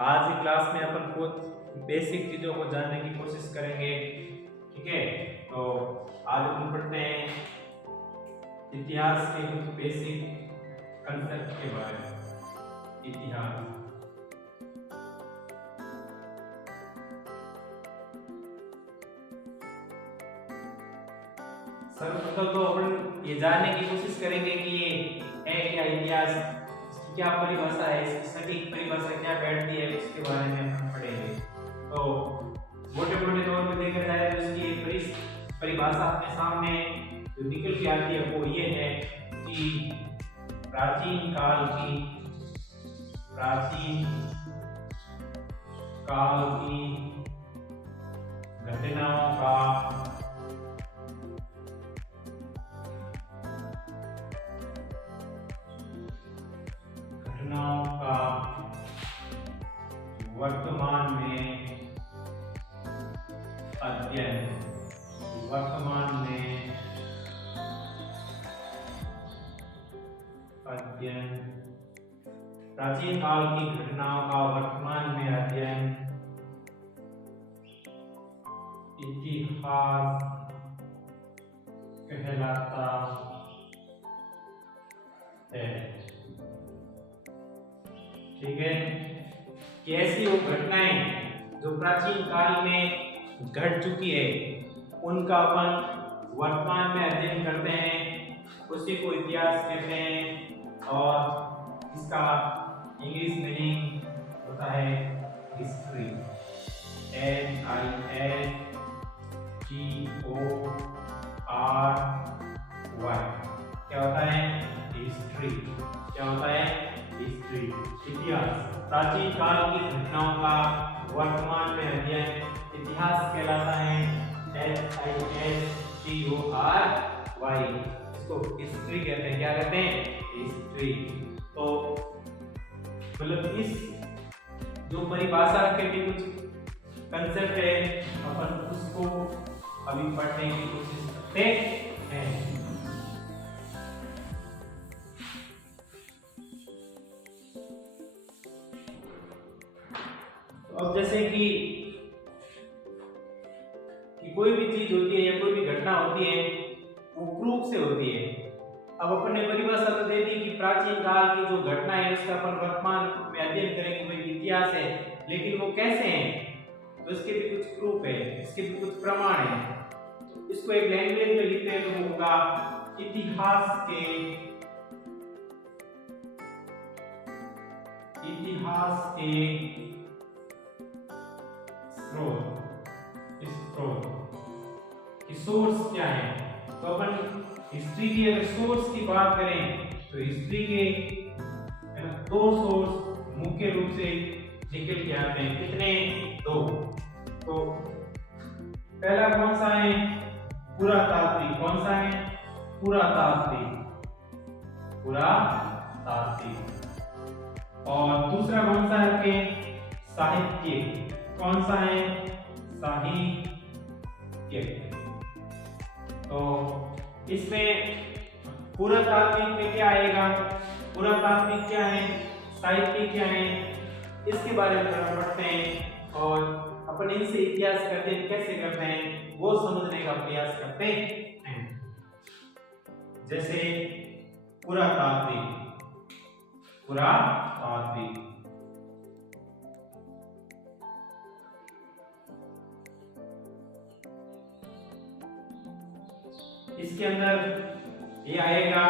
आज की क्लास में अपन कुछ बेसिक चीज़ों को जानने की कोशिश करेंगे। ठीक है, तो आज हम पढ़ते हैं इतिहास के कुछ बेसिक कंसेप्ट के बारे में। इतिहास सर्वप्रथम तो अपन ये जानने की कोशिश करेंगे कि ये है क्या इतिहास, इसकी क्या परिभाषा है, इसकी सटीक परिभाषा क्या बैठती है, इसके बारे में हम पढ़ेंगे। तो मोटे मोटे तौर पे देखा जाए तो इसकी एक परिभाषा अपने सामने जो निकल के आती है वो ये है कि प्राचीन काल की घटनाओं का वर्तमान में अध्ययन प्राचीन काल की घटनाओं का वर्तमान में अध्ययन इतिहास कहलाता है। ठीक है, कि ऐसी वो घटनाएं जो प्राचीन काल में घट चुकी है उनका अपन वर्तमान में अध्ययन करते हैं, उसी को इतिहास कहते हैं। और इसका इंग्लिश मीनिंग होता है हिस्ट्री। HISTORY। क्या होता है? हिस्ट्री। क्या होता है? हिस्ट्री, इतिहास। प्राचीन काल की घटनाओं का वर्तमान में अध्ययन इतिहास कहलाता है। HISTORY। इसको हिस्ट्री कहते हैं। क्या कहते हैं? हिस्ट्री। तो मतलब इस जो परिभाषा के भी कुछ कंसेप्ट है अपन उसको अभी पढ़ने की कोशिश करते हैं। अब जैसे कि कोई भी चीज होती है या कोई भी घटना होती है वो प्रूफ से होती है। अब अपन ने परिभाषा तो दे दी कि प्राचीन काल की जो घटना है उसका अपन वर्तमान में अध्ययन करेंगे, वही इतिहास है। लेकिन वो कैसे हैं? तो इसके भी कुछ प्रूफ है, इसके भी कुछ प्रमाण है। तो इसको एक लैंग्वेज में लिखते हैं तो होगा इतिहास के सोर्स क्या है। तो अपन हिस्ट्री की अगर सोर्स की बात करें तो हिस्ट्री के दो सोर्स मुख्य रूप से निकल के आते हैं। कितने? दो। तो पहला कौन सा है? पुरातात्विक। कौन सा है? पुरातात्विक। और दूसरा कौन सा है? साहित्यिक। कौन सा है? साहित्यिक। तो इसमें पुरातात्विक में क्या आएगा? पुरातात्विक क्या है, साहित्यिक क्या है, इसके बारे में पढ़ते हैं और अपन इनसे इतिहास करते हैं कैसे करते हैं वो समझने का प्रयास करते हैं। जैसे पुरातात्विक। इसके अंदर ये आएगा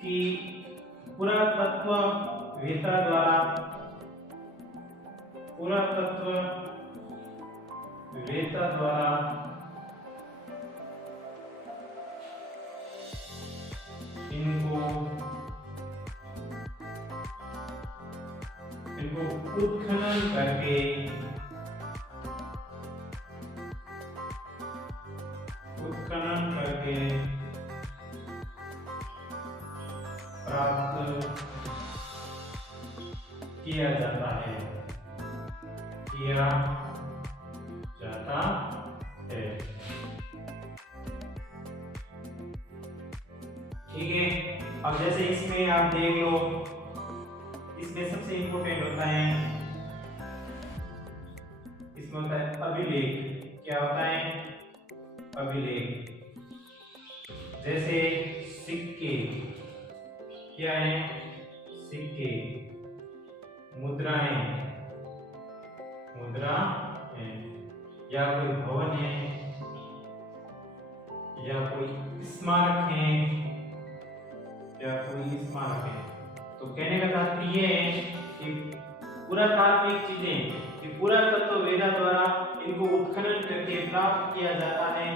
कि पुरातत्ववेत्ता द्वारा इनको उत्खनन करके प्राप्त किया जाता है। ठीक है। अब जैसे इसमें आप देख लो, इसमें सबसे इम्पोर्टेंट होता है इसमें होता है अभिलेख। क्या होता है? अभिलेख। जैसे सिक्के, क्या है? सिक्के। मुद्राएं, मुद्रा है, या कोई भवन है, या कोई स्मारक है, या कोई स्मारक है। तो कहने का तात्पर्य है कि पुरातात्विक चीजें, कि पुरातत्व वेदा द्वारा इनको उत्खनन करके प्राप्त किया जाता है।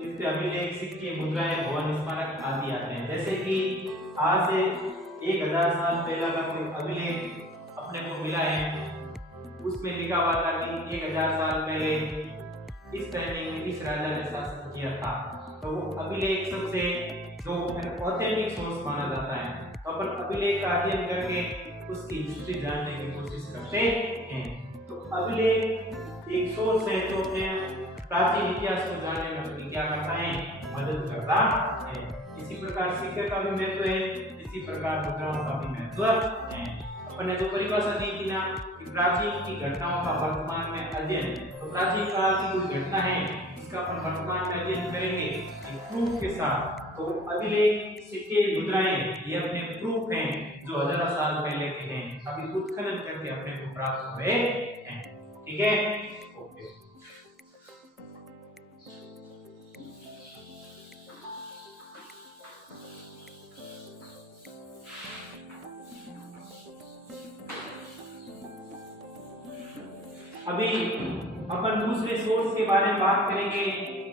इसके अभिलेख, सिक्के, मुद्राएं, भवन, स्मारक आदि आते हैं। जैसे कि आज से 1000 साल पहले का कोई अभिलेख अपने को मिला है, उसमें लिखा हुआ था कि 1000 साल पहले इस टाइमिंग में इस राजा ने शासन किया था। तो वो अभिलेख सबसे जो ऑथेंटिक सोर्स माना जाता है। तो अपन अभिलेख का अध्ययन करके उसकी हिस्ट्री जानने की कोशिश करते हैं। तो अभिलेख एक सोर्स है जो अपने प्राचीन इतिहास को जानने में अपनी क्या करता है? मदद करता है। इसी प्रकार सिक्के का भी महत्व है, इसी प्रकार मुद्राओं का भी महत्व है। अपन ने जो परिभाषा दी थी ना कि प्राचीन की घटनाओं का वर्तमान में अध्ययन, तो प्राचीन काल की कोई घटना है इसका अपन वर्तमान में अध्ययन करेंगे प्रूफ के साथ। तो अभिलेख, सिक्के, मुद्राएं ये अपने प्रूफ हैं जो हजारों साल पहले के हैं, अभी उत्खनन करके अपने को प्राप्त हुए हैं। ठीक है, ओके। अभी अपन दूसरे सोर्स के बारे में बात करेंगे,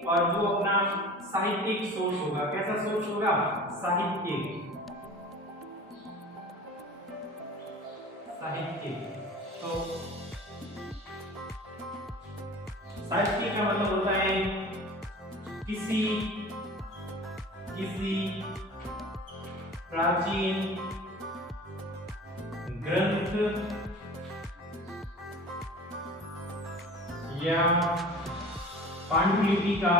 और जो अपना साहित्यिक सोर्स होगा। कैसा सोर्स होगा? साहित्यिक। साहित्यिक। तो साहित्यिक का मतलब होता है किसी प्राचीन ग्रंथ या पांडुलिपि का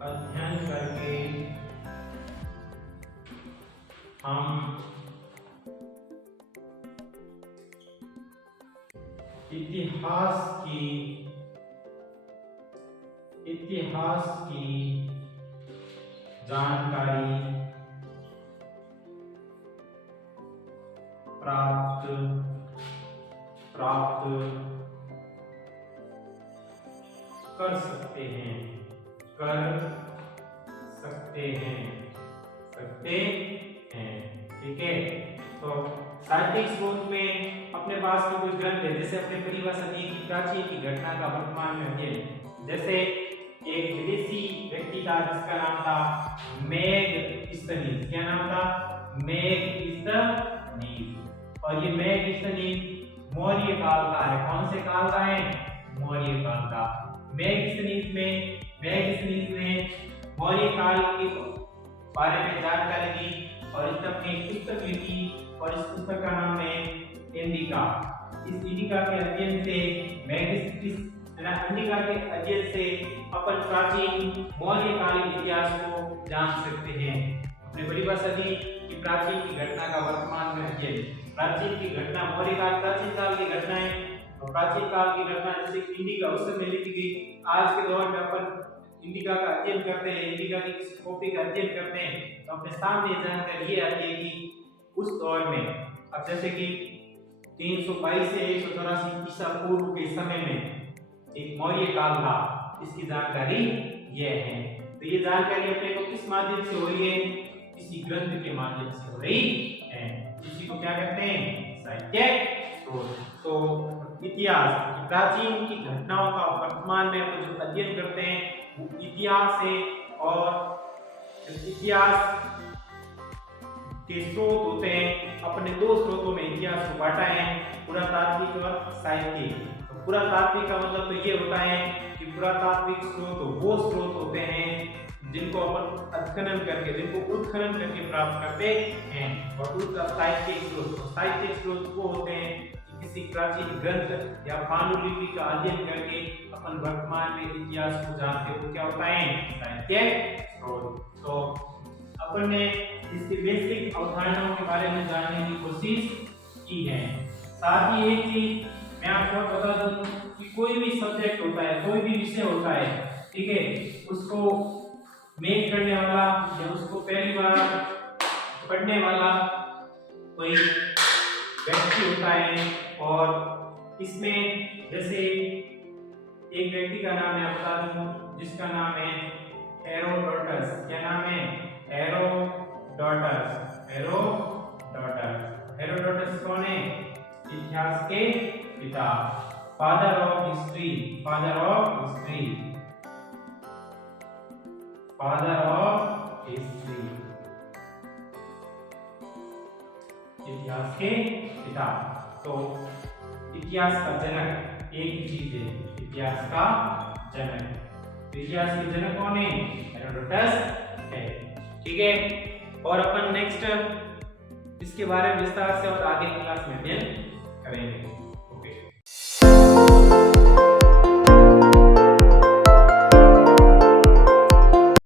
अध्ययन करके हम इतिहास की जानकारी प्राप्त कर सकते हैं। ठीक है। तो साहित्यिक स्रोत में अपने पास में कोई ग्रंथ है, जैसे अपने परिभाषा दी कि प्राचीन की घटना का वर्तमान में अध्ययन। जैसे एक विदेशी व्यक्ति था जिसका नाम था मेगस्थनीज। क्या नाम था? मेगस्थनीज। और ये मेगस्थनीज मौर्य काल का है। कौन से काल का है? मौर्य काल का। मेगस्थनीज ने मौर्य काल के बारे में जानकारी दी और इसने अपनी एक पुस्तक लिखी, और इस पुस्तक का नाम है इंडिका। इस इंडिका के अध्ययन से अपन प्राचीन मौर्य कालीन इतिहास को जान सकते हैं। अपने परिभाषा दी कि प्राचीन की घटना का वर्तमान में अध्ययन। प्राचीन की घटना, मौर्य काल प्राचीन काल की घटना है, और प्राचीन काल की घटना जैसे इंडिका उस समय लिखी गई। आज के दौर में अपन इंडिका का अध्ययन करते हैं, इंडिका की किसी कॉपी का अध्ययन करते हैं, तो अपने सामने जानकारी ये आती है कि उस दौर में, अब जैसे कि 322 से 184 ईसा पूर्व के समय में एक मौर्य काल था, इसकी जानकारी यह है। तो ये जानकारी अपने को किस माध्यम से हो रही है? किसी ग्रंथ के माध्यम से हो रही है। इसी को क्या कहते हैं? साहित्यिक स्रोत। तो इतिहास, प्राचीन की घटनाओं का वर्तमान में अपन जो अध्ययन करते हैं वो इतिहास है, और इतिहास के स्रोत होते हैं। अपने दो स्रोतों में इतिहास को बांटा है, पुरातात्विक और साहित्यिक। तो पुरातात्विक का मतलब तो ये होता है कि पुरातात्विक स्रोत वो स्रोत होते हैं जिनको अपन उत्खनन करके प्राप्त करते हैं। और दूसरा साहित्यिक स्रोत वो होते हैं कि किसी प्राचीन ग्रंथ या पांडुलिपि का अध्ययन करके अपन वर्तमान में इतिहास को जानते हो क्या होता है साहित्य स्रोत। तो अपन ने इसकी बेसिक अवधारणाओं के बारे में जानने की कोशिश की है। साथ ही एक चीज मैं आपको बता दूं कि कोई भी सब्जेक्ट होता है, कोई भी विषय होता है, ठीक है, उसको मेक करने वाला या उसको पहली बार पढ़ने वाला कोई व्यक्ति होता है। और इसमें जैसे एक व्यक्ति का नाम मैं बता दूं जिसका नाम है हेरोडोटस। क्या नाम है? हेरोडोटस। हेरोडोटस कौन है? इतिहास के पिता, फादर ऑफ हिस्ट्री। इतिहास के पिता। तो इतिहास का जनक एक ही चीज है, इतिहास का जनक। इतिहास के जनक कौन है? हेरोडोटस है। ठीक है, और अपन नेक्स्ट इसके बारे में विस्तार से और आगे क्लास में अध्ययन करेंगे।